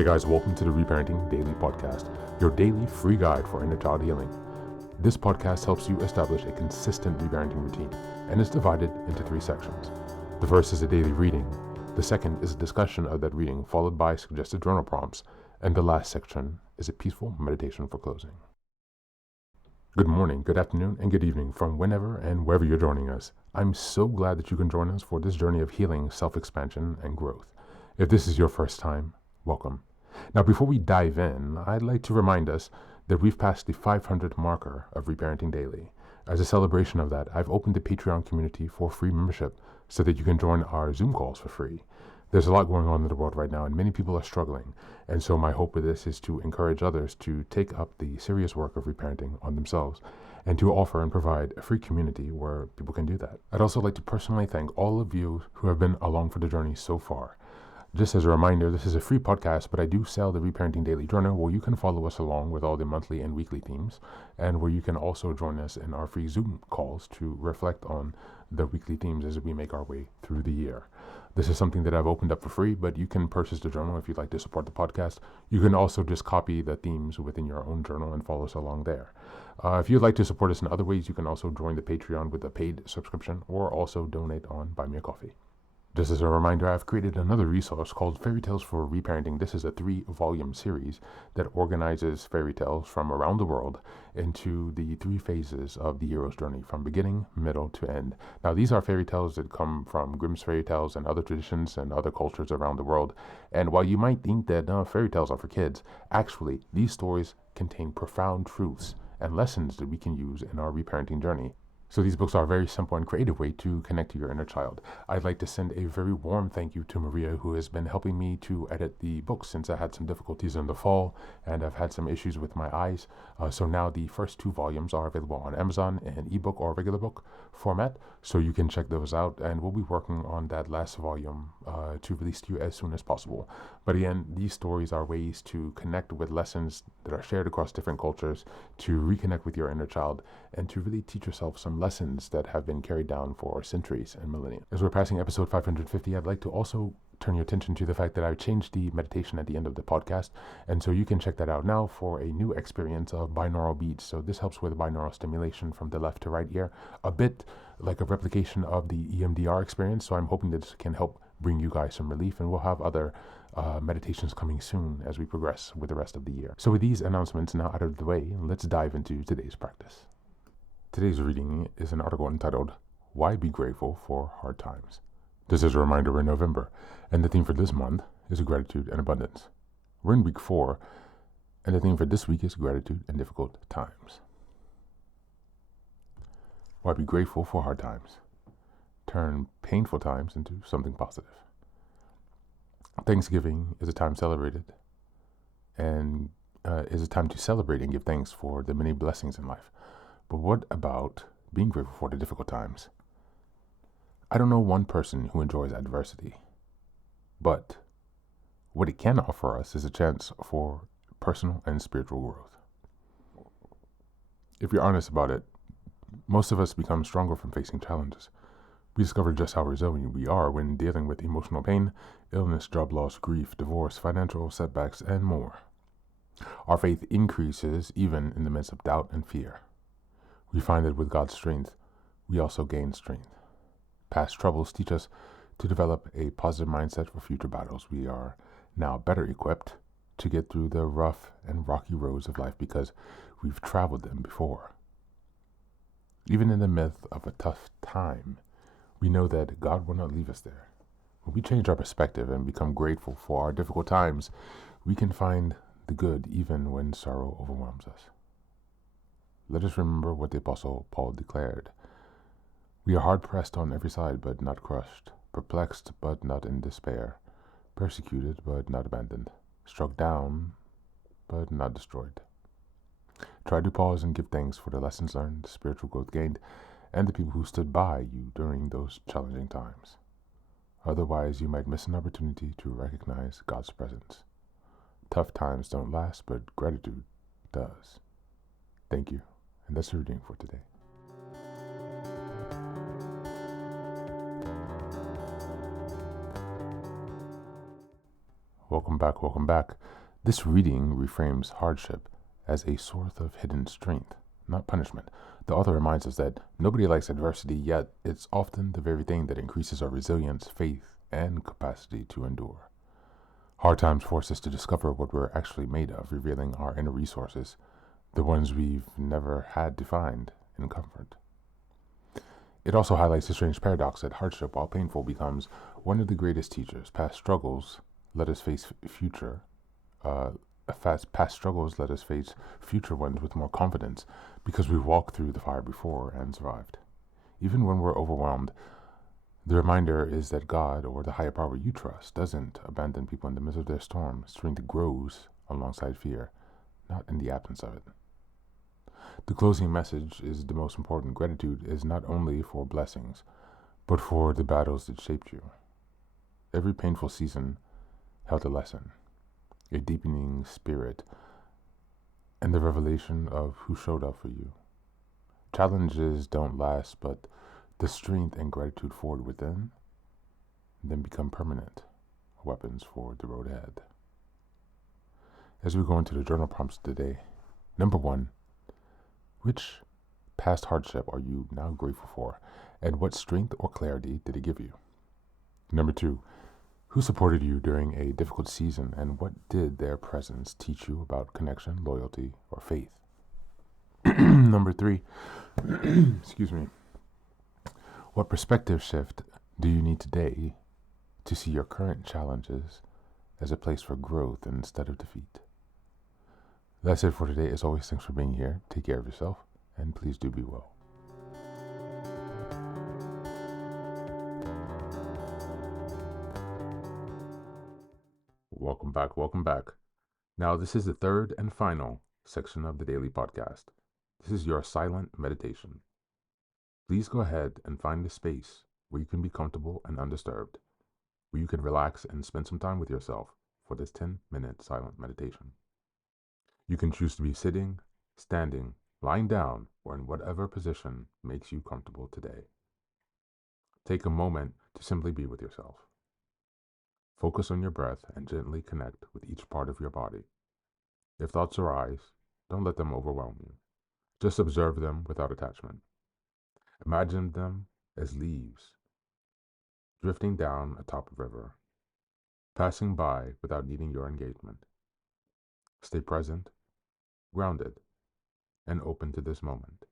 Hey guys, welcome to the Reparenting Daily podcast, your daily free guide for inner child healing. This podcast helps you establish a consistent reparenting routine and is divided into 3 sections. The first is a daily reading, the second is a discussion of that reading followed by suggested journal prompts, and the last section is a peaceful meditation for closing. Good morning, good afternoon, and good evening from whenever and wherever you're joining us. I'm so glad that you can join us for this journey of healing, self-expansion, and growth. If this is your first time, welcome. Now, before we dive in, I'd like to remind us that we've passed the 500 marker of Reparenting Daily. As a celebration of that, I've opened the Patreon community for free membership so that you can join our Zoom calls for free. There's a lot going on in the world right now, and many people are struggling. And so my hope with this is to encourage others to take up the serious work of reparenting on themselves and to offer and provide a free community where people can do that. I'd also like to personally thank all of you who have been along for the journey so far. Just as a reminder, this is a free podcast, but I do sell the Reparenting Daily Journal where you can follow us along with all the monthly and weekly themes, and where you can also join us in our free Zoom calls to reflect on the weekly themes as we make our way through the year. This is something that I've opened up for free, but you can purchase the journal if you'd like to support the podcast. You can also just copy the themes within your own journal and follow us along there. If you'd like to support us in other ways, you can also join the Patreon with a paid subscription or also donate on Buy Me a Coffee. Just as a reminder, I've created another resource called Fairy Tales for Reparenting. This is a 3-volume series that organizes fairy tales from around the world into the 3 phases of the hero's journey, from beginning, middle, to end. Now, these are fairy tales that come from Grimm's fairy tales and other traditions and other cultures around the world. And while you might think that fairy tales are for kids, actually, these stories contain profound truths and lessons that we can use in our reparenting journey. So these books are a very simple and creative way to connect to your inner child. I'd like to send a very warm thank you to Maria, who has been helping me to edit the books since I had some difficulties in the fall and I've had some issues with my eyes. So now the first 2 volumes are available on Amazon in ebook or regular book format, so you can check those out, and we'll be working on that last volume to release to you as soon as possible. But again, these stories are ways to connect with lessons that are shared across different cultures, to reconnect with your inner child, and to really teach yourself some lessons that have been carried down for centuries and millennia. As we're passing episode 550, I'd like to also turn your attention to the fact that I've changed the meditation at the end of the podcast, and so you can check that out now for a new experience of binaural beats. So this helps with binaural stimulation from the left to right ear, a bit like a replication of the EMDR experience. So I'm hoping that this can help bring you guys some relief, and we'll have other meditations coming soon as we progress with the rest of the year. So with these announcements now out of the way, let's dive into today's practice. Today's reading is an article entitled, "Why Be Grateful for Hard Times?" This is a reminder we're in November, and the theme for this month is gratitude and abundance. We're in week 4, and the theme for this week is gratitude and difficult times. Why be grateful for hard times? Turn painful times into something positive. Thanksgiving is a time celebrated, and is a time to celebrate and give thanks for the many blessings in life. But what about being grateful for the difficult times? I don't know one person who enjoys adversity, but what it can offer us is a chance for personal and spiritual growth. If you're honest about it, most of us become stronger from facing challenges. We discover just how resilient we are when dealing with emotional pain, illness, job loss, grief, divorce, financial setbacks, and more. Our faith increases even in the midst of doubt and fear. We find that with God's strength, we also gain strength. Past troubles teach us to develop a positive mindset for future battles. We are now better equipped to get through the rough and rocky roads of life because we've traveled them before. Even in the midst of a tough time, we know that God will not leave us there. When we change our perspective and become grateful for our difficult times, we can find the good even when sorrow overwhelms us. Let us remember what the Apostle Paul declared. We are hard-pressed on every side, but not crushed, perplexed, but not in despair, persecuted, but not abandoned, struck down, but not destroyed. Try to pause and give thanks for the lessons learned, the spiritual growth gained, and the people who stood by you during those challenging times. Otherwise, you might miss an opportunity to recognize God's presence. Tough times don't last, but gratitude does. Thank you, and that's the reading for today. Welcome back, welcome back. This reading reframes hardship as a source of hidden strength, not punishment. The author reminds us that nobody likes adversity, yet it's often the very thing that increases our resilience, faith, and capacity to endure. Hard times force us to discover what we're actually made of, revealing our inner resources, the ones we've never had defined in comfort. It also highlights the strange paradox that hardship, while painful, becomes one of the greatest teachers. Past struggles let us face future ones with more confidence because we walked through the fire before and survived. Even when we're overwhelmed, the reminder is that God, or the higher power you trust, doesn't abandon people in the midst of their storm. Strength grows alongside fear, not in the absence of it. The closing message is the most important. Gratitude is not only for blessings, but for the battles that shaped you. Every painful season held a lesson, a deepening spirit, and the revelation of who showed up for you. Challenges don't last, but the strength and gratitude forward within then become permanent weapons for the road ahead. As we go into the journal prompts today, number 1, which past hardship are you now grateful for, and what strength or clarity did it give you? Number 2, who supported you during a difficult season, and what did their presence teach you about connection, loyalty, or faith? Number 3, excuse me, what perspective shift do you need today to see your current challenges as a place for growth instead of defeat? That's it for today. As always, thanks for being here. Take care of yourself, and please do be well. Welcome back, welcome back. Now, this is the third and final section of the daily podcast. This is your silent meditation. Please go ahead and find a space where you can be comfortable and undisturbed, where you can relax and spend some time with yourself for this 10-minute silent meditation. You can choose to be sitting, standing, lying down, or in whatever position makes you comfortable today. Take a moment to simply be with yourself. Focus on your breath and gently connect with each part of your body. If thoughts arise, don't let them overwhelm you. Just observe them without attachment. Imagine them as leaves drifting down atop a river, passing by without needing your engagement. Stay present, grounded, and open to this moment.